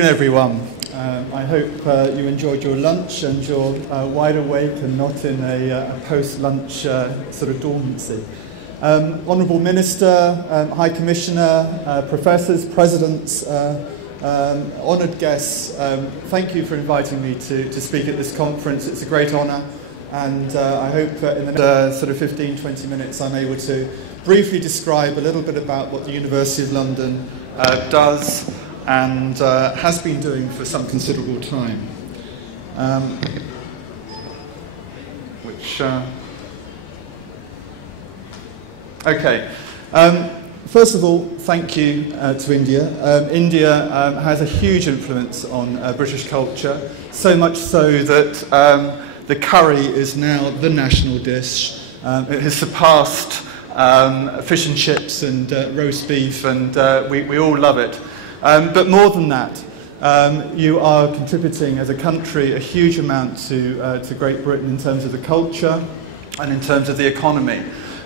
Good afternoon, everyone. I hope you enjoyed your lunch and you're wide awake and not in a post-lunch sort of dormancy. Honourable Minister, High Commissioner, Professors, Presidents, honoured guests, thank you for inviting me to speak at this conference. It's a great honour, and I hope that in the next sort of 15-20 minutes I'm able to briefly describe a little bit about what the University of London does and has been doing for some considerable time. First of all, thank you to India. India has a huge influence on British culture, so much so that the curry is now the national dish. It has surpassed fish and chips and roast beef, and we all love it. But more than that, you are contributing as a country a huge amount to Great Britain in terms of the culture and in terms of the economy.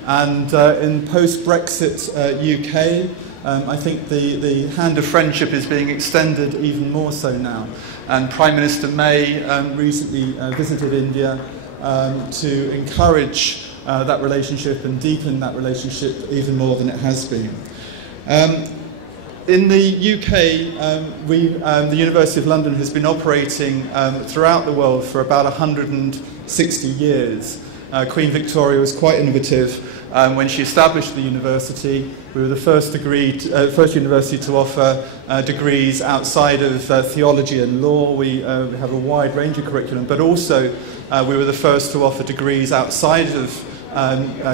And in post-Brexit UK, I think the hand of friendship is being extended even more so now. And Prime Minister May recently visited India to encourage that relationship and deepen that relationship even more than it has been. In the UK, the University of London has been operating throughout the world for about 160 years. Queen Victoria was quite innovative when she established the university. We were the first university to offer degrees outside of theology and law. We have a wide range of curriculum, but also we were the first to offer degrees outside of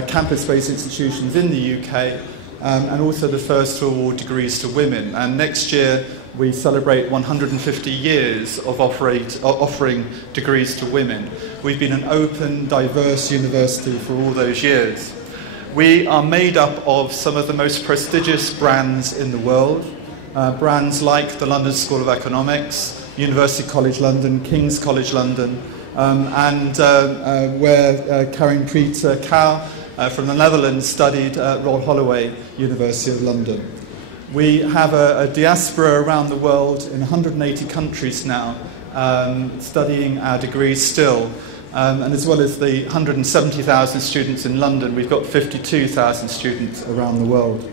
campus-based institutions in the UK. And also the first to award degrees to women. And next year we celebrate 150 years of offering degrees to women. We've been an open, diverse university for all those years. We are made up of some of the most prestigious brands in the world, brands like the London School of Economics, University College London, King's College London, and where Karin Preet Kaur from the Netherlands studied at Royal Holloway, University of London. We have a diaspora around the world in 180 countries now, studying our degrees still. And as well as the 170,000 students in London, we've got 52,000 students around the world.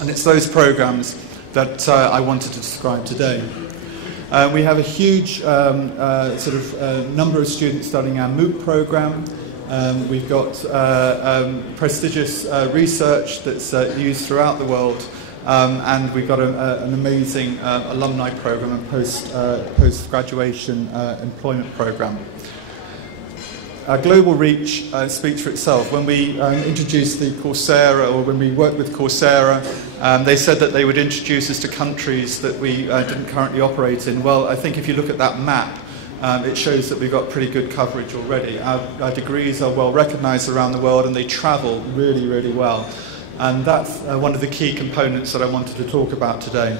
And it's those programs that I wanted to describe today. We have a huge number of students studying our MOOC program. We've got prestigious research that's used throughout the world, and we've got an amazing alumni program and post-graduation employment program. Our global reach speaks for itself. When we introduced the Coursera, or when we worked with Coursera, they said that they would introduce us to countries that we didn't currently operate in. Well, I think if you look at that map, it shows that we've got pretty good coverage already. Our degrees are well recognised around the world and they travel really, really well. And that's one of the key components that I wanted to talk about today.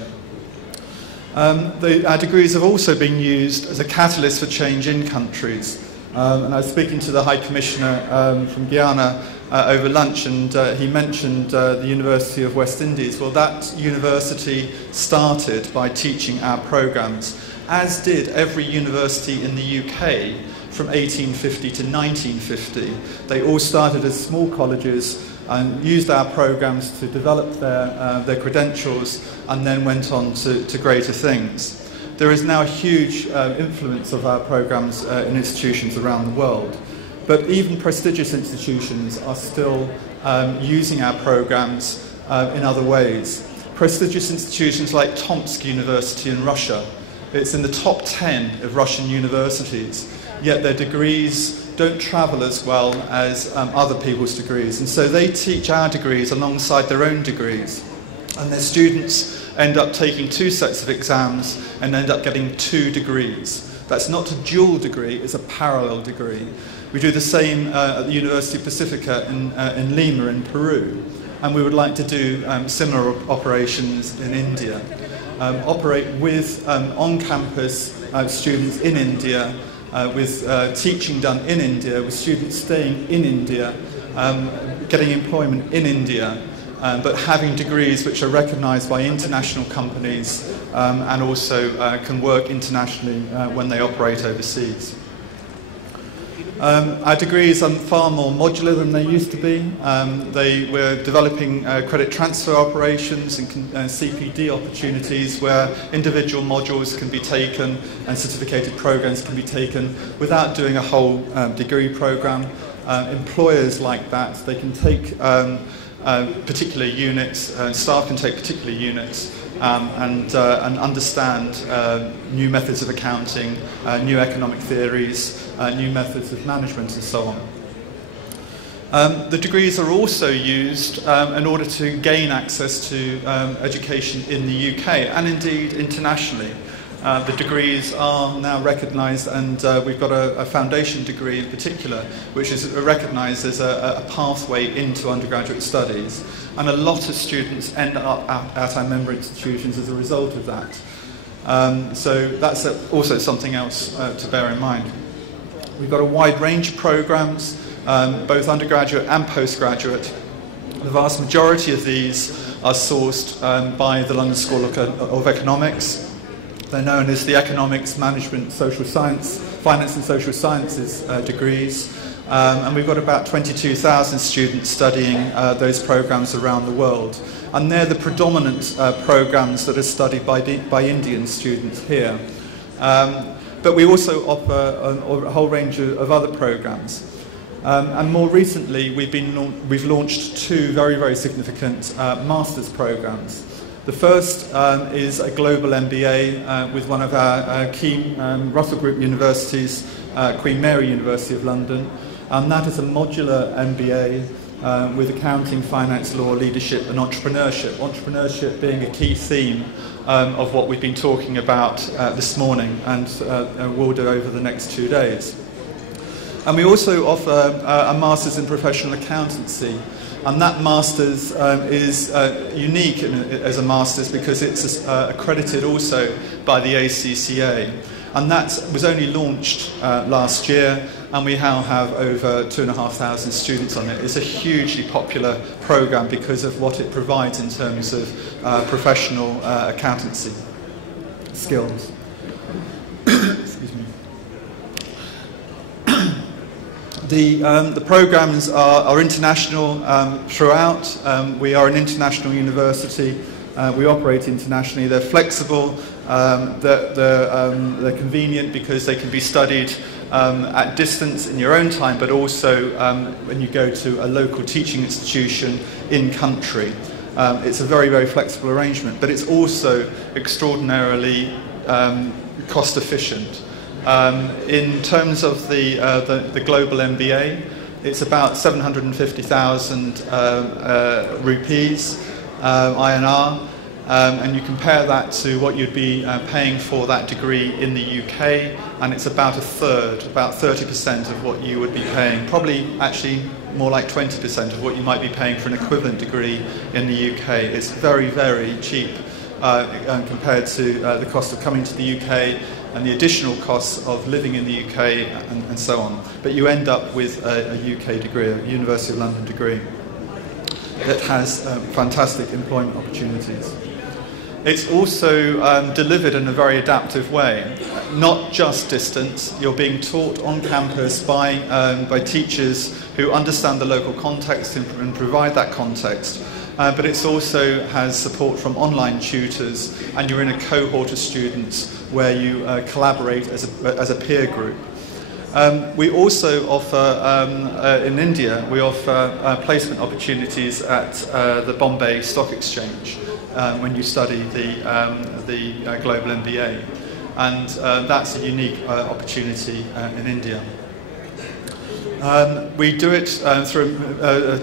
Our degrees have also been used as a catalyst for change in countries. And I was speaking to the High Commissioner from Guyana over lunch, and he mentioned the University of West Indies. Well, that university started by teaching our programmes, as did every university in the UK from 1850 to 1950. They all started as small colleges and used our programs to develop their credentials, and then went on to greater things. There is now a huge influence of our programs in institutions around the world. But even prestigious institutions are still using our programs in other ways. Prestigious institutions like Tomsk University in Russia, it's in the top 10 of Russian universities, yet their degrees don't travel as well as other people's degrees. And so they teach our degrees alongside their own degrees. And their students end up taking 2 sets of exams and end up getting 2 degrees. That's not a dual degree, it's a parallel degree. We do the same at the University of Pacifica in Lima in Peru. And we would like to do similar operations in India. Operate with on-campus students in India, with teaching done in India, with students staying in India, getting employment in India, but having degrees which are recognised by international companies and also can work internationally when they operate overseas. Our degrees are far more modular than they used to be. We're developing credit transfer operations and CPD opportunities where individual modules can be taken and certificated programs can be taken without doing a whole degree program. Employers like that, they can take particular units, staff can take particular units and understand new methods of accounting, new economic theories, new methods of management and so on. The degrees are also used in order to gain access to education in the UK and indeed internationally. The degrees are now recognised, and we've got a foundation degree in particular which is recognised as a pathway into undergraduate studies, and a lot of students end up at our member institutions as a result of that. So that's also something else to bear in mind. We've got a wide range of programmes, both undergraduate and postgraduate. The vast majority of these are sourced by the London School of Economics. They're known as the Economics, Management, Social Science, Finance and Social Sciences degrees. And we've got about 22,000 students studying those programmes around the world. And they're the predominant programmes that are studied by Indian students here. But we also offer a whole range of other programmes. And more recently, we've launched two very, very significant master's programmes. The first is a global MBA with one of our key Russell Group universities, Queen Mary University of London. And that is a modular MBA with accounting, finance, law, leadership and entrepreneurship. Entrepreneurship being a key theme of what we've been talking about this morning and will do over the next 2 days. And we also offer a Master's in Professional Accountancy. And that Master's is unique as a Master's because it's accredited also by the ACCA. And that was only launched last year, and we now have over 2,500 students on it. It's a hugely popular programme because of what it provides in terms of professional accountancy skills. Excuse me. The programmes are international throughout. We are an international university. We operate internationally. They're flexible. They're convenient because they can be studied at distance in your own time, but also when you go to a local teaching institution in country. It's a very, very flexible arrangement, but it's also extraordinarily cost efficient. In terms of the global MBA, it's about 750,000 rupees, INR, and you compare that to what you'd be paying for that degree in the UK, and it's about a third, about 30% of what you would be paying, probably actually more like 20% of what you might be paying for an equivalent degree in the UK. It's very, very cheap compared to the cost of coming to the UK and the additional costs of living in the UK and so on. But you end up with a UK degree, a University of London degree, that has fantastic employment opportunities. It's also delivered in a very adaptive way, not just distance. You're being taught on campus by teachers who understand the local context and provide that context. But it also has support from online tutors, and you're in a cohort of students where you collaborate as a peer group. We also offer, in India, we offer placement opportunities at the Bombay Stock Exchange when you study the global MBA. And that's a unique opportunity in India. We do it through a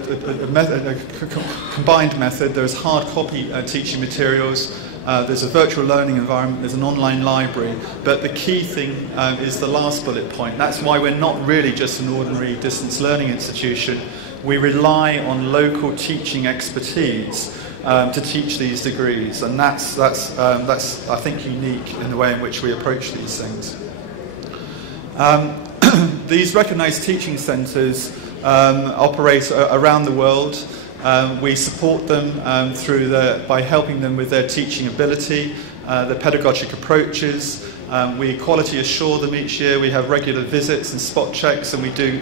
combined method. There's hard copy teaching materials, there's a virtual learning environment, there's an online library, but the key thing is the last bullet point. That's why we're not really just an ordinary distance learning institution. We rely on local teaching expertise to teach these degrees, and that's I think unique in the way in which we approach these things. These recognised teaching centres operate around the world. We support them by helping them with their teaching ability, their pedagogic approaches. We quality assure them each year. We have regular visits and spot checks, and we do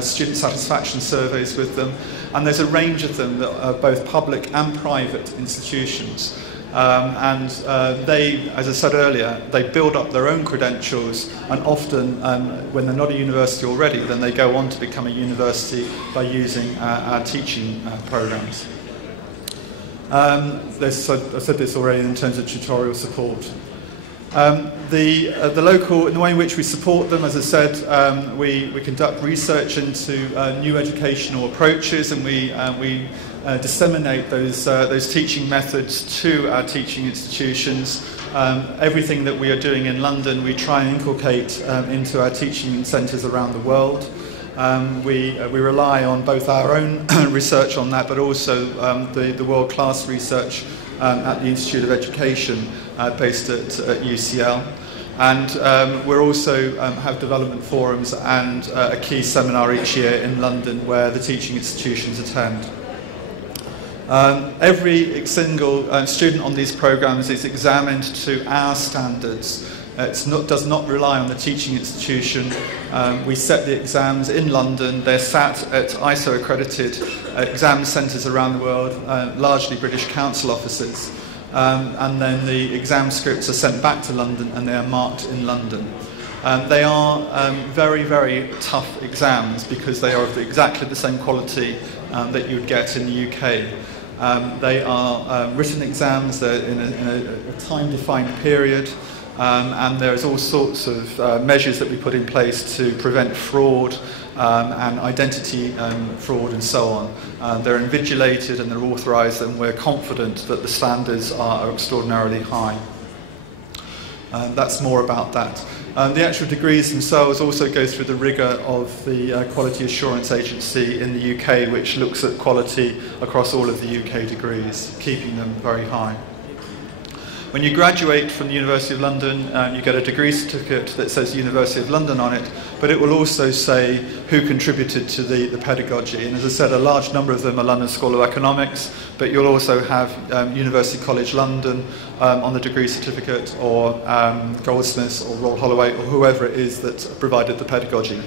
student satisfaction surveys with them. And there's a range of them that are both public and private institutions. They, as I said earlier, they build up their own credentials, and often, when they're not a university already, then they go on to become a university by using our teaching programs. I said this already in terms of tutorial support. The local, in the way in which we support them, as I said, we conduct research into new educational approaches, and we disseminate those teaching methods to our teaching institutions. Everything that we are doing in London, we try and inculcate into our teaching centres around the world. We rely on both our own research on that, but also the world-class research at the Institute of Education based at UCL. And we also have development forums and a key seminar each year in London where the teaching institutions attend. Every single student on these programs is examined to our standards. It does not rely on the teaching institution. We set the exams in London. They're sat at ISO accredited exam centres around the world, largely British Council offices. And then the exam scripts are sent back to London and they are marked in London. They are very, very tough exams because they are of exactly the same quality that you would get in the UK. They are written exams. They're in a time-defined period. And there's all sorts of measures that we put in place to prevent fraud and identity fraud and so on. They're invigilated and they're authorised, and we're confident that the standards are extraordinarily high. That's more about that. The actual degrees themselves also go through the rigour of the Quality Assurance Agency in the UK, which looks at quality across all of the UK degrees, keeping them very high. When you graduate from the University of London, you get a degree certificate that says University of London on it, but it will also say who contributed to the pedagogy. And as I said, a large number of them are London School of Economics, but you'll also have University College London on the degree certificate, or Goldsmiths or Royal Holloway, or whoever it is that provided the pedagogy.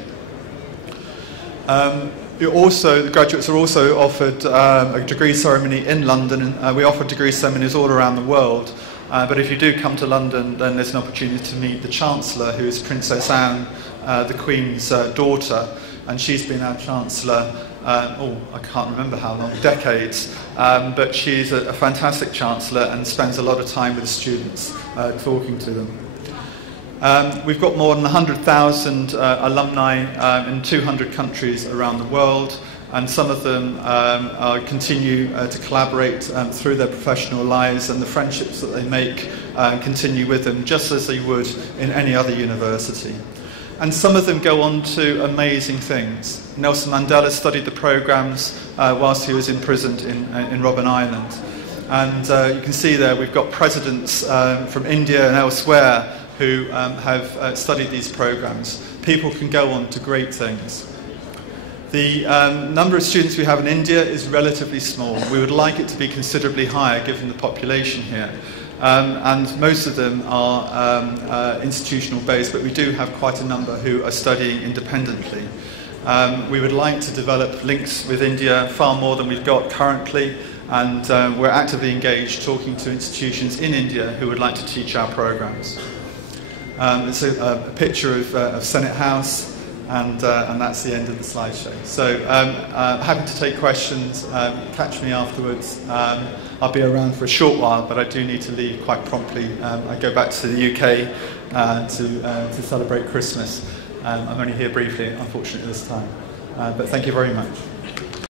The graduates are also offered a degree ceremony in London, and we offer degree ceremonies all around the world. But if you do come to London, then there's an opportunity to meet the Chancellor, who is Princess Anne, the Queen's daughter, and she's been our Chancellor, I can't remember how long, decades, but she's a fantastic Chancellor and spends a lot of time with the students, talking to them. We've got more than 100,000 alumni in 200 countries around the world, and some of them continue to collaborate through their professional lives, and the friendships that they make continue with them just as they would in any other university. And some of them go on to amazing things. Nelson Mandela studied the programs whilst he was imprisoned in Robben Island. And you can see there we've got presidents from India and elsewhere who have studied these programs. People can go on to great things. The number of students we have in India is relatively small. We would like it to be considerably higher given the population here. And most of them are institutional based, but we do have quite a number who are studying independently. We would like to develop links with India far more than we've got currently, and we're actively engaged talking to institutions in India who would like to teach our programs. It's a picture of Senate House. And that's the end of the slideshow. So happy to take questions. Catch me afterwards. I'll be around for a short while, but I do need to leave quite promptly. I go back to the UK to celebrate Christmas. I'm only here briefly, unfortunately, this time. But thank you very much.